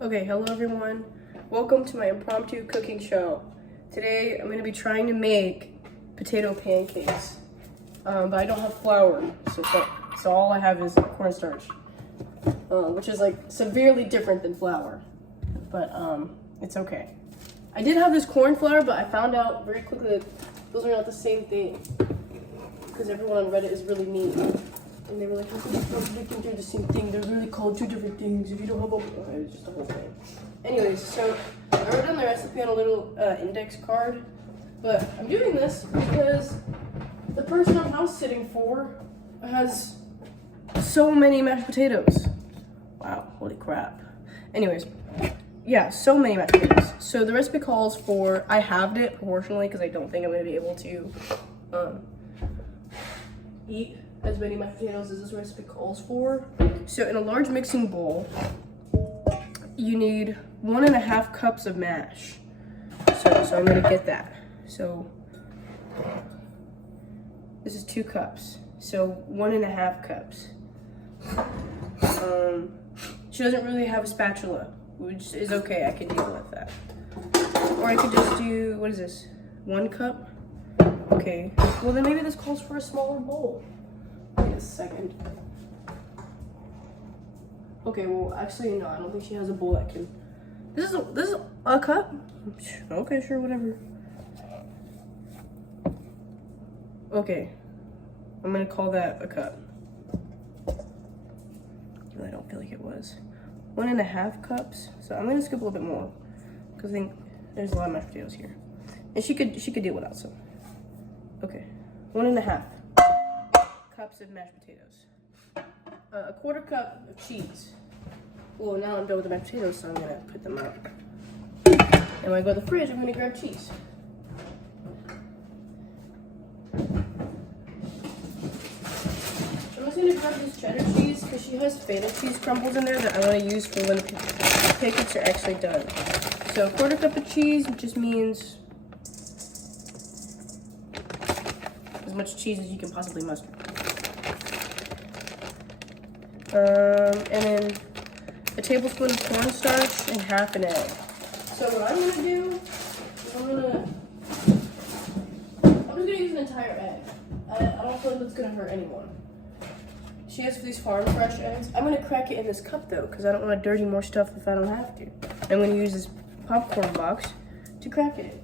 Okay, hello everyone. Welcome to my impromptu cooking show. Today I'm going to be trying to make potato pancakes, but I don't have flour, so all I have is cornstarch, which is like severely different than flour, but it's okay. I did have this corn flour, but I found out very quickly that those are not the same thing, because everyone on Reddit is really mean. And they were like, how could you contradict they're the same thing? They're really called two different things. If you don't have it's just the whole thing. Anyways, so I wrote down the recipe on a little index card. But I'm doing this because the person I'm house sitting for has so many mashed potatoes. Wow, holy crap. Anyways, yeah, so many mashed potatoes. So the recipe calls for, I halved it proportionally because I don't think I'm going to be able to eat as many mashed potatoes as this recipe calls for. So in a large mixing bowl, you need 1.5 cups of mash. So I'm gonna get that. So this is 2 cups. So 1.5 cups. She doesn't really have a spatula, which is okay, I can deal with that. Or I could just do, what is this? 1 cup? Okay, well then maybe this calls for a smaller bowl. Wait a second. Okay, well, actually, no, I don't think she has a bowl that can. This is a cup? Okay, sure, whatever. Okay, I'm gonna call that a cup. I don't feel like it was. 1.5 cups. So I'm gonna scoop a little bit more because I think there's a lot of mashed potatoes here, and she could deal without some. Okay, 1.5 cups of mashed potatoes. A 1/4 cup of cheese. Well, now I'm done with the mashed potatoes, so I'm gonna put them out. And when I go to the fridge, I'm gonna grab cheese. I'm just gonna grab this cheddar cheese because she has feta cheese crumbles in there that I want to use for when the pancakes are actually done. So 1/4 cup of cheese, which just means as much cheese as you can possibly muster. And then a tablespoon of cornstarch and 1/2 an egg. So what I'm gonna do is I'm just gonna use an entire egg. I don't feel like that's gonna hurt anyone. She has these farm fresh eggs. I'm gonna crack it in this cup though, because I don't want to dirty more stuff if I don't have to. I'm gonna use this popcorn box to crack it.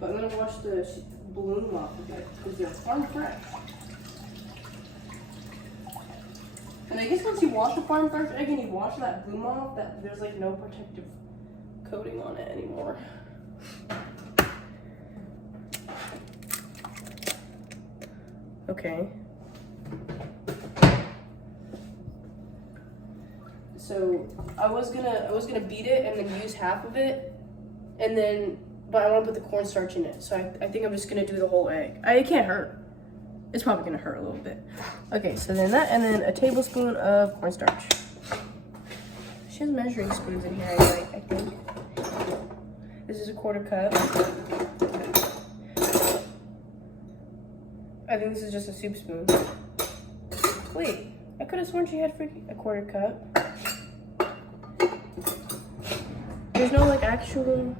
But I'm gonna wash the balloon off of it because they're farm fresh. And I guess once you wash a farm fresh egg and you wash that bloom off, that there's like no protective coating on it anymore. Okay. So I was gonna beat it and then use half of it, and then but I want to put the cornstarch in it. So I think I'm just gonna do the whole egg. It can't hurt. It's probably gonna hurt a little bit. Okay, so then that, and then a tablespoon of cornstarch. She has measuring spoons in here, I think. This is a 1/4 cup. I think this is just a soup spoon. Wait, I could have sworn she had freaking a 1/4 cup. There's no like actual,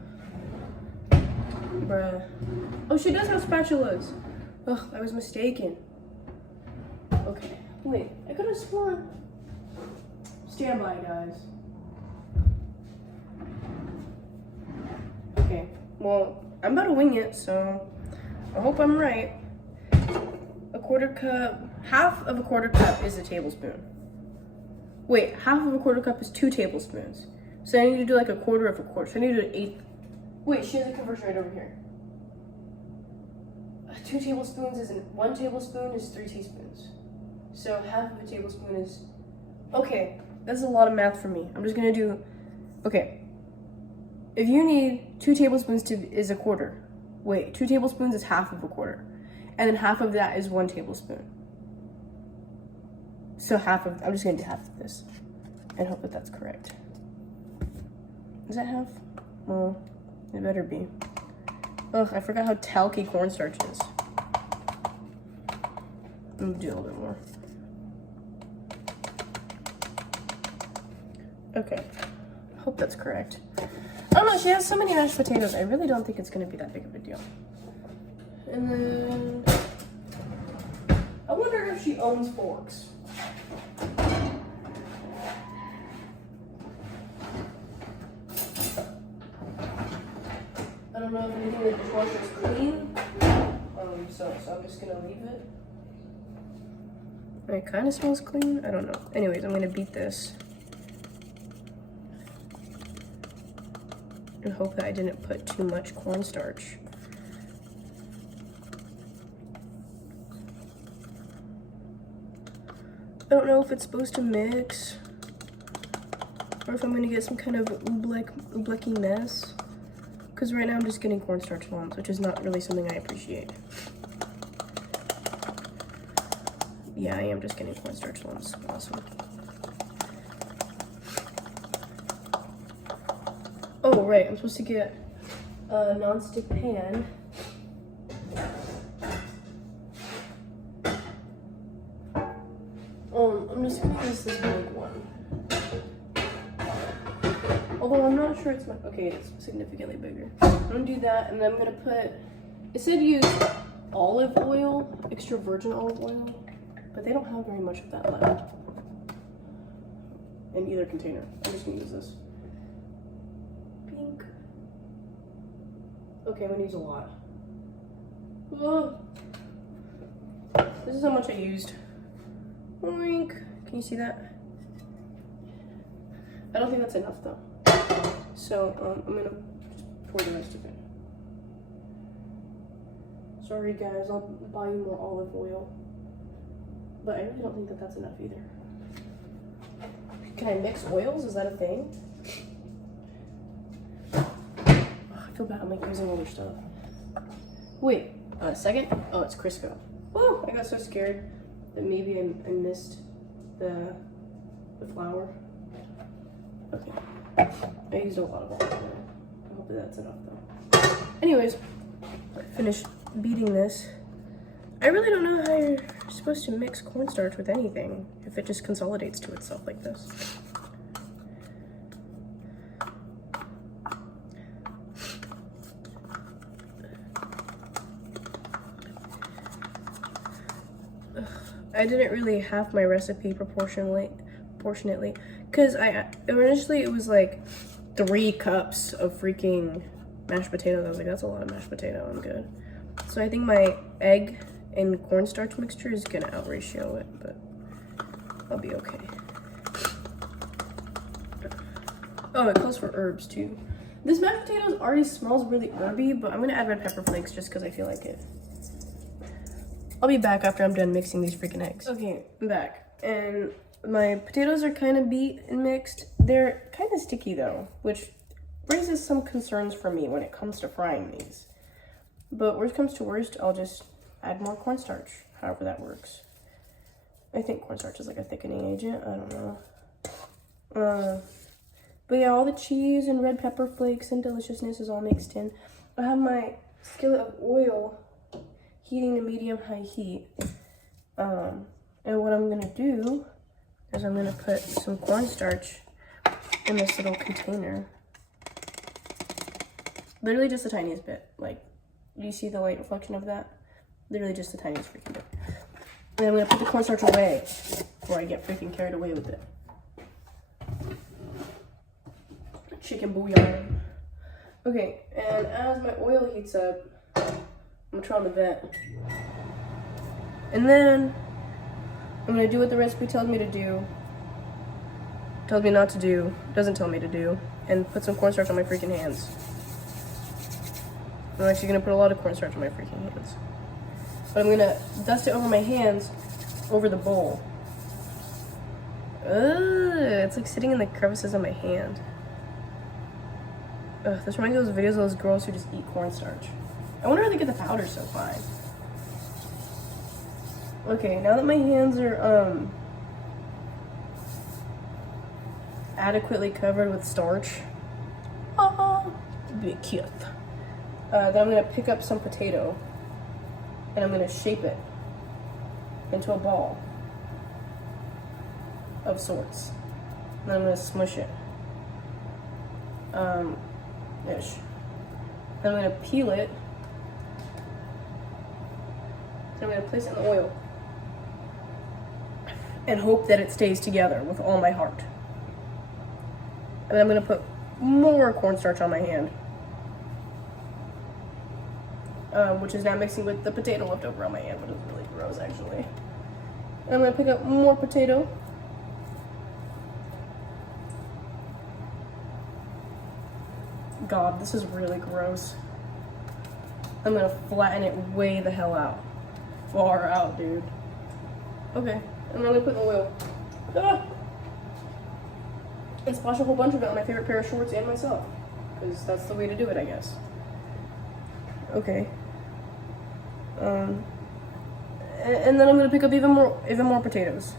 bruh. Oh, she does have spatulas. Ugh, I was mistaken. Okay, wait, I could have sworn. Stand by, guys. Okay, well, I'm about to wing it, so I hope I'm right. A 1/4 cup, 1/2 of a 1/4 cup is a tablespoon. Wait, 1/2 of a 1/4 cup is 2 tablespoons. So I need to do like a 1/4 of a 1/4. So I need to do an 1/8. Wait, she has a conversion right over here. 2 tablespoons is 1 tablespoon is 3 teaspoons. So 1/2 of a tablespoon is, okay, that's a lot of math for me. I'm just gonna do, okay. If you need 2 tablespoons is a 1/4. Wait, 2 tablespoons is 1/2 of a 1/4. And then 1/2 of that is 1 tablespoon. So I'm just gonna do 1/2 of this and hope that that's correct. Is that 1/2? Well, it better be. Ugh, I forgot how talky cornstarch is. Let me do a little bit more. Okay. Hope that's correct. I don't know, she has so many mashed potatoes. I really don't think it's gonna be that big of a deal. And then I wonder if she owns forks. I don't know if anything in the dishwasher is clean. So I'm just gonna leave it. It kind of smells clean. I don't know. Anyways, I'm gonna beat this. And hope that I didn't put too much cornstarch. I don't know if it's supposed to mix or if I'm gonna get some kind of ooblecky mess. Because right now I'm just getting cornstarch lumps, which is not really something I appreciate. Yeah, I am just getting cornstarch lumps. Awesome. Oh, right, I'm supposed to get a non-stick pan. I'm just gonna use this big one. Although I'm not sure it's my, okay, it's significantly bigger. I'm gonna do that, and then I'm gonna put, it said use olive oil, extra virgin olive oil, but they don't have very much of that left in either container. I'm just gonna use this. Pink. Okay, I'm gonna use a lot. Whoa. This is how much I used. Oink. Can you see that? I don't think that's enough though. So I'm gonna just pour the rest of it. Sorry guys, I'll buy you more olive oil. But I really don't think that that's enough either. Can I mix oils? Is that a thing? I feel bad, I'm like using other stuff. Wait, a second? Oh, it's Crisco. Whoa, I got so scared that maybe I missed the flour. Okay. I used a lot of olive oil. I hope that's enough though. Anyways, finished beating this. I really don't know how you're supposed to mix cornstarch with anything if it just consolidates to itself like this. I didn't really have my recipe proportionately, because initially it was like 3 cups of freaking mashed potatoes. I was like, that's a lot of mashed potato, I'm good. So I think my egg and cornstarch mixture is gonna outratio it, but I'll be okay. Oh, it calls for herbs too. This mashed potatoes already smells really herby, but I'm gonna add red pepper flakes just because I feel like it. I'll be back after I'm done mixing these freaking eggs. Okay, I'm back. And my potatoes are kind of beat and mixed. They're kind of sticky though, which raises some concerns for me when it comes to frying these. But worst comes to worst, I'll just add more cornstarch, however that works. I think cornstarch is like a thickening agent, I don't know. But yeah, all the cheese and red pepper flakes and deliciousness is all mixed in. I have my skillet of oil heating to medium-high heat. And what I'm gonna do is I'm gonna put some cornstarch in this little container. Literally just the tiniest bit. Like, do you see the light reflection of that? Literally just the tiniest freaking bit. And I'm gonna put the cornstarch away before I get freaking carried away with it. Chicken bouillon. Okay, and as my oil heats up, I'm gonna turn on the vent. And then I'm gonna do what the recipe tells me to do. Tells me not to do, doesn't tell me to do, and put some cornstarch on my freaking hands. I'm actually gonna put a lot of cornstarch on my freaking hands. But I'm gonna dust it over my hands, over the bowl. Ugh, it's like sitting in the crevices of my hand. Ugh, this reminds me of those videos of those girls who just eat cornstarch. I wonder how they get the powder so fine. Okay, now that my hands are adequately covered with starch, be cute. Then I'm gonna pick up some potato and I'm gonna shape it into a ball of sorts. And then I'm gonna smush it ish. Then I'm gonna peel it. Then I'm gonna place it in the oil and hope that it stays together with all my heart. And then I'm gonna put more cornstarch on my hand, which is now mixing with the potato left over on my hand, but it's really gross actually. And I'm gonna pick up more potato. God, this is really gross. I'm gonna flatten it way the hell out. Far out, dude. Okay, and I'm gonna put in the oil. Ah! And splash a whole bunch of it on my favorite pair of shorts and myself. Because that's the way to do it, I guess. Okay. And then I'm gonna pick up even more potatoes.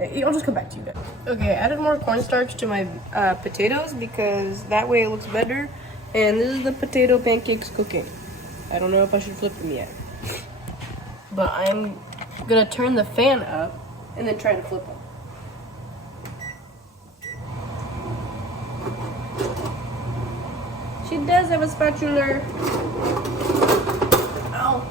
I'll just come back to you guys. Okay, I added more cornstarch to my potatoes because that way it looks better. And this is the potato pancakes cooking. I don't know if I should flip them yet. But I'm gonna turn the fan up and then try to flip them. She does have a spatula. Ow.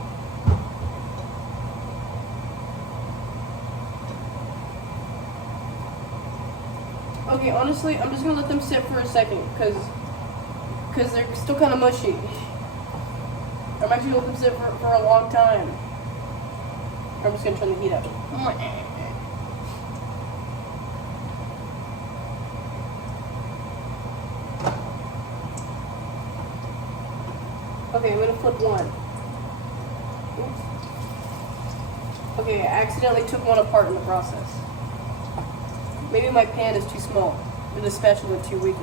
Okay, honestly, I'm just gonna let them sit for a second because they're still kind of mushy. I'm actually gonna let them sit for a long time. I'm just gonna turn the heat up. Okay, I'm gonna flip one. Oops. Okay, I accidentally took one apart in the process. Maybe my pan is too small, or the spatula too weak.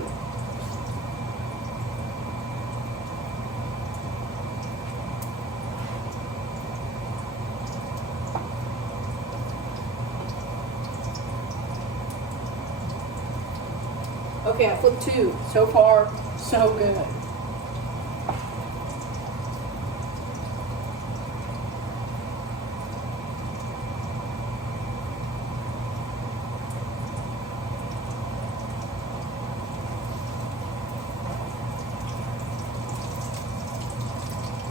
Okay, I flipped two. So far, so good.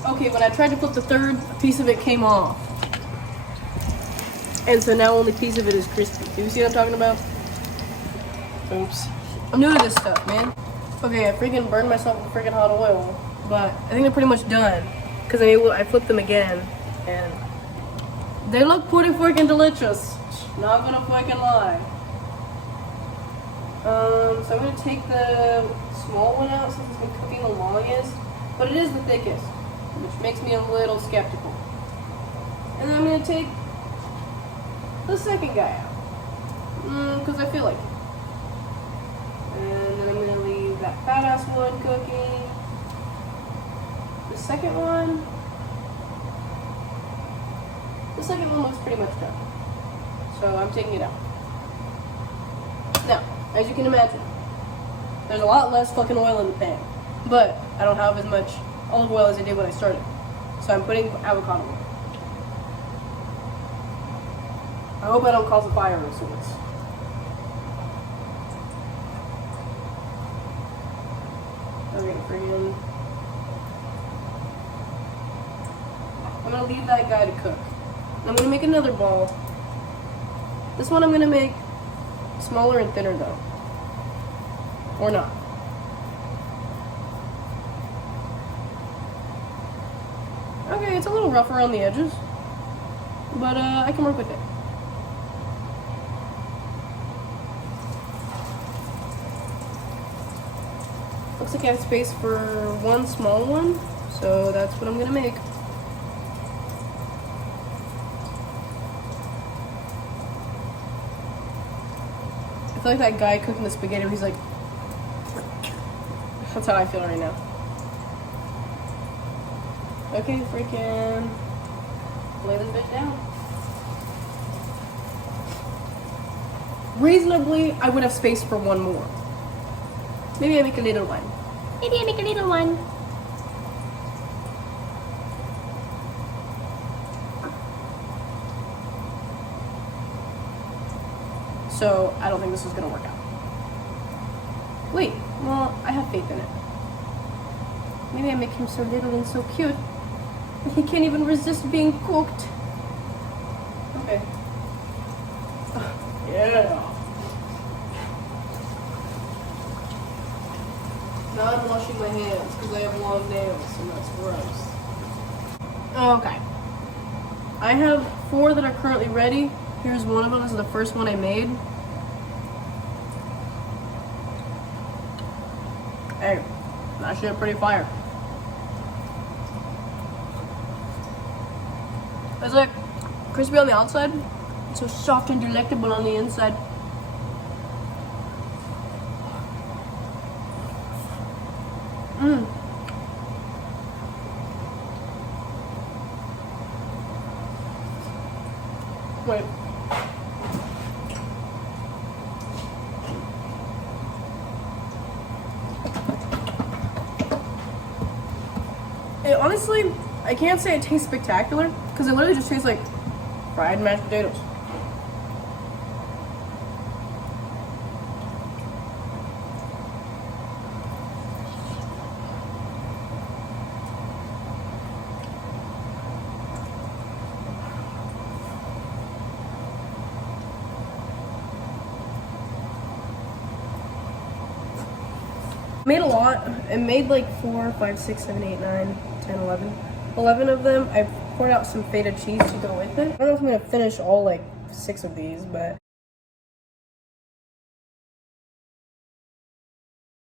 Okay, when I tried to flip the third, a piece of it came off. And so now only piece of it is crispy. Do you see what I'm talking about? Oops. I'm new to this stuff, man. Okay, I freaking burned myself with freaking hot oil. But I think they're pretty much done. Because I flipped them again. And they look pretty freaking delicious. Not gonna freaking lie. So I'm gonna take the small one out since it's been cooking the longest. But it is the thickest, which makes me a little skeptical. And then I'm gonna take the second guy out, because I feel like it. And then I'm gonna leave that fat ass one cooking. The second one looks pretty much done. So I'm taking it out. Now, as you can imagine, there's a lot less fucking oil in the pan. But I don't have as much olive oil as I did when I started. So I'm putting avocado oil. I hope I don't cause a fire of sorts. Okay, friggin'. I'm gonna leave that guy to cook. And I'm gonna make another ball. This one I'm gonna make smaller and thinner though. Or not. Okay, it's a little rougher on the edges, but I can work with it. Looks like I have space for one small one, so that's what I'm gonna make. I feel like that guy cooking the spaghetti, he's like, that's how I feel right now. Okay, freaking lay this bitch down. Reasonably, I would have space for one more. Maybe I make a little one. So, I don't think this is gonna work out. Wait, Well, I have faith in it. Maybe I make him so little and so cute that he can't even resist being cooked. Okay. Yeah. Now I'm washing my hands because I have long nails and that's gross. Okay. I have 4 that are currently ready. Here's one of them. This is the first one I made. Hey, that shit pretty fire. It's like crispy on the outside, so soft and delectable on the inside. Mmm. Wait. It honestly, I can't say it tastes spectacular because it literally just tastes like fried mashed potatoes. Made a lot. I made like 4, 5, 6, 7, 8, 9, 10, 11. 11 of them. I poured out some feta cheese to go with it. I don't know if I'm gonna finish all like 6 of these, but